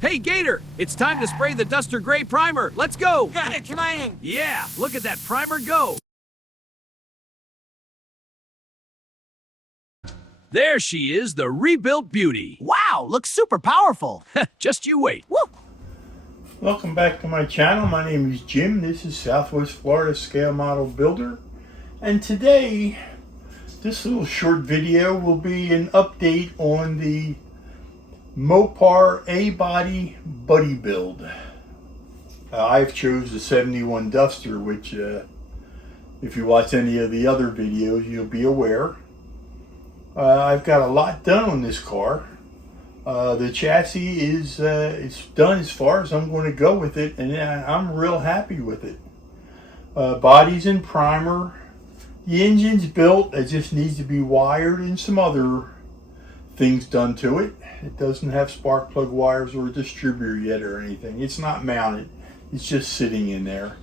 Hey, Gator, it's time to spray the Duster Gray Primer. Let's go. Got it, Klein. Yeah, look at that primer go. There she is, the rebuilt beauty. Wow, looks super powerful. Just you wait. Woo! Welcome back to my channel. My name is Jim. This is Southwest Florida Scale Model Builder. And today, this little short video will be an update on the Mopar A-Body Buddy build. I've chose the 71 Duster, which if you watch any of the other videos, you'll be aware. I've got a lot done on this car. The chassis is it's done as far as I'm going to go with it, and I'm real happy with it. Body's in primer. The engine's built. It just needs to be wired and some other things done to it. It doesn't have spark plug wires or a distributor yet or anything. It's not mounted. It's just sitting in there.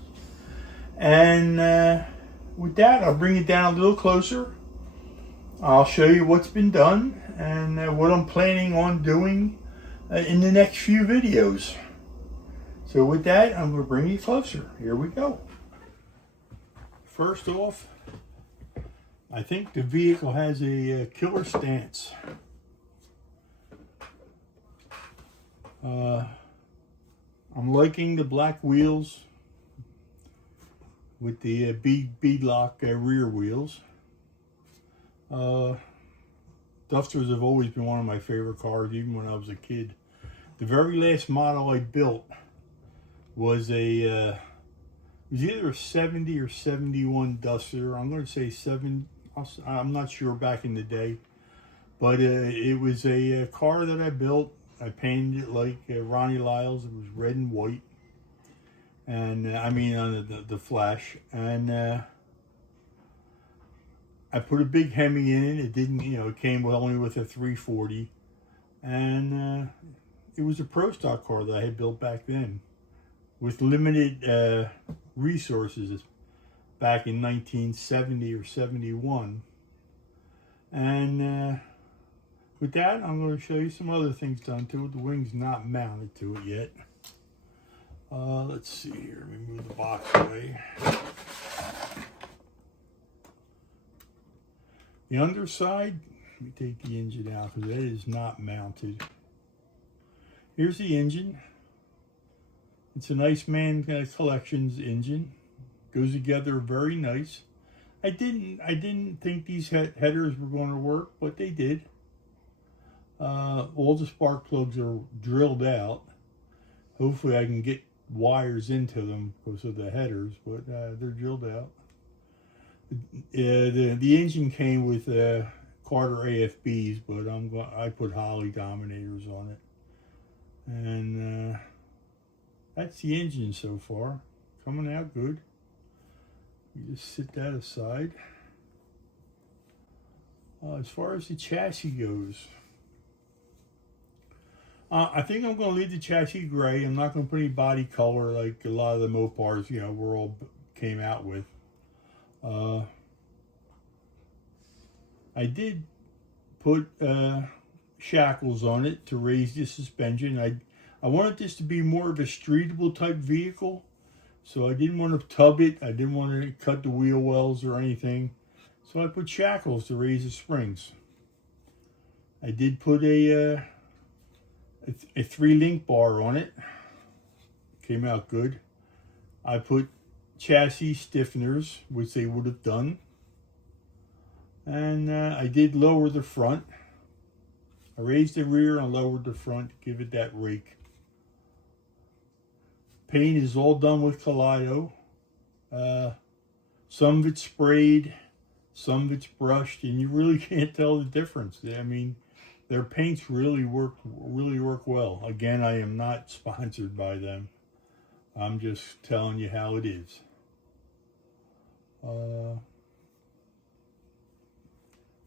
And with that, I'll bring it down a little closer. I'll show you what's been done and what I'm planning on doing in the next few videos. So with that, I'm going to bring you closer. Here we go. First off, I think the vehicle has a killer stance. I'm liking the black wheels with the beadlock rear wheels. Dusters have always been one of my favorite cars, even when I was a kid. The very last model I built was it was either a 70 or 71 Duster. I'm going to say 7. I'm not sure back in the day, but it was a car that I built. I painted it like Ronnie Lyle's. It was red and white, and I mean on the flash, and I put a big Hemi in it. It didn't, it came only with a 340, and it was a pro stock car that I had built back then, with limited resources back in 1970 or 71, and with that, I'm going to show you some other things done to it. The wing's not mounted to it yet. Let's see here. Let me move the box away. The underside, let me take the engine out because that is not mounted. Here's the engine. It's an Iceman Collections engine. Goes together very nice. I didn't think these headers were going to work, but they did. All the spark plugs are drilled out. Hopefully I can get wires into them because of the headers, but they're drilled out. The engine came with Carter AFBs, but I put Holley Dominators on it, and that's the engine so far. Coming out good. You just sit that aside. As far as the chassis goes, I think I'm going to leave the chassis gray. I'm not going to put any body color like a lot of the Mopars, we're all came out with. I did put shackles on it to raise the suspension. I wanted this to be more of a streetable type vehicle, so I didn't want to tub it. I didn't want to cut the wheel wells or anything, so I put shackles to raise the springs. I did put a 3-link bar on it. Came out good. I put chassis stiffeners, which they would have done. And I did lower the front. I raised the rear and lowered the front to give it that rake. Paint is all done with Kaleido. Some of it's sprayed, some of it's brushed, and you really can't tell the difference. I mean, their paints really work well. Again, I am not sponsored by them. I'm just telling you how it is.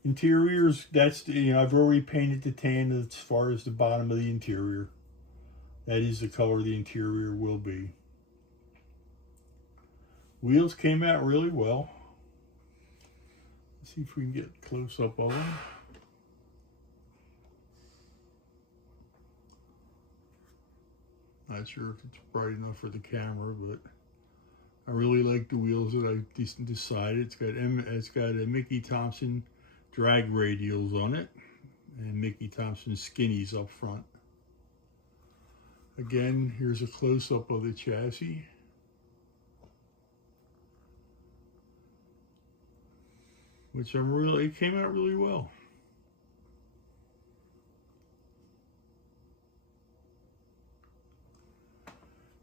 Interiors, I've already painted the tan as far as the bottom of the interior. That is the color the interior will be. Wheels came out really well. Let's see if we can get a close up of them. Not sure if it's bright enough for the camera, but I really like the wheels that I decided. It's got a Mickey Thompson drag radials on it and Mickey Thompson skinnies up front. Again, here's a close-up of the chassis. Which it came out really well.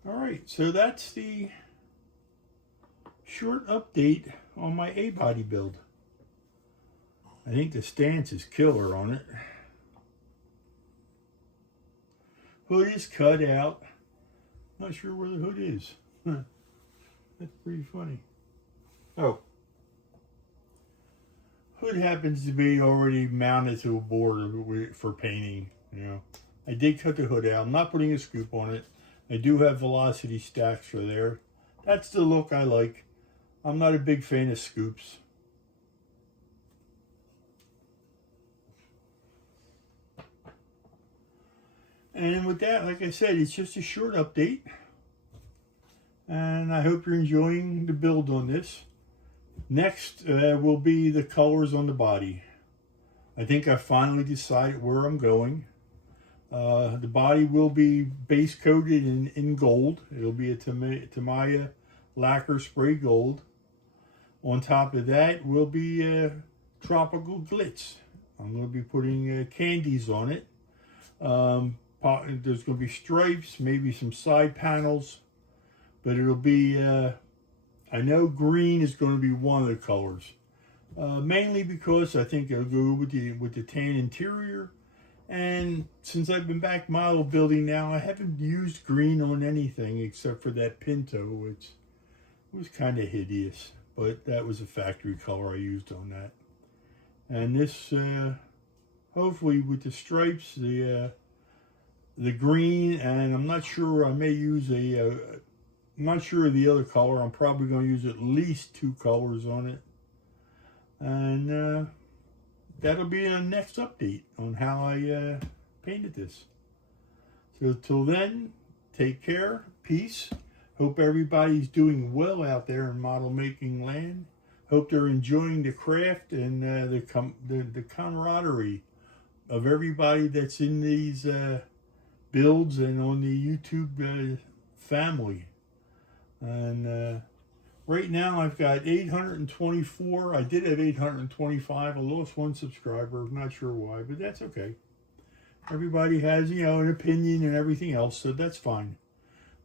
Alright, so that's the short update on my A-body build. I think the stance is killer on it. Hood is cut out. Not sure where the hood is. That's pretty funny. Oh. Hood happens to be already mounted to a board for painting. You know, I did cut the hood out. I'm not putting a scoop on it. I do have velocity stacks for there. That's the look I like. I'm not a big fan of scoops. And with that, like I said, it's just a short update. And I hope you're enjoying the build on this. Next will be the colors on the body. I think I finally decided where I'm going. The body will be base coated in gold. It'll be a Tamiya lacquer spray gold. On top of that will be tropical glitz. I'm going to be putting candies on it. There's going to be stripes, maybe some side panels, but it'll be, I know green is going to be one of the colors. Mainly because I think it'll go with the tan interior. And since I've been back model building now, I haven't used green on anything except for that Pinto, which was kind of hideous. But that was a factory color I used on that. And this, hopefully with the stripes, the green, and I'm not sure, I may use I'm not sure of the other color. I'm probably going to use at least 2 colors on it. And that'll be a next update on how I painted this. So till then, take care, peace. Hope everybody's doing well out there in model making land. Hope they're enjoying the craft and the camaraderie of everybody that's in these builds and on the YouTube family. And right now I've got 824. I did have 825. I lost 1 subscriber. I'm not sure why, but that's okay. Everybody has, you know, an opinion and everything else, so that's fine.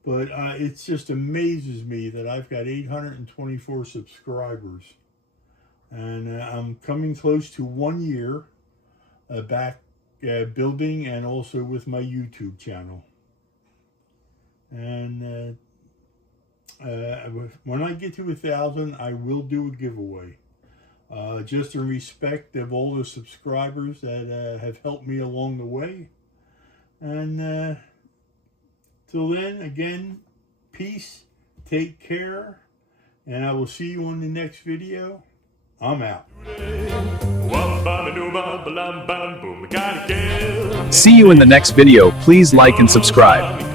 But it just amazes me that I've got 824 subscribers. And I'm coming close to 1 year back building and also with my YouTube channel. And when I get to 1,000, I will do a giveaway. Just in respect of all the subscribers that have helped me along the way. And till then, again, peace, take care, and I will see you on the next video. I'm out. See you in the next video. Please like and subscribe.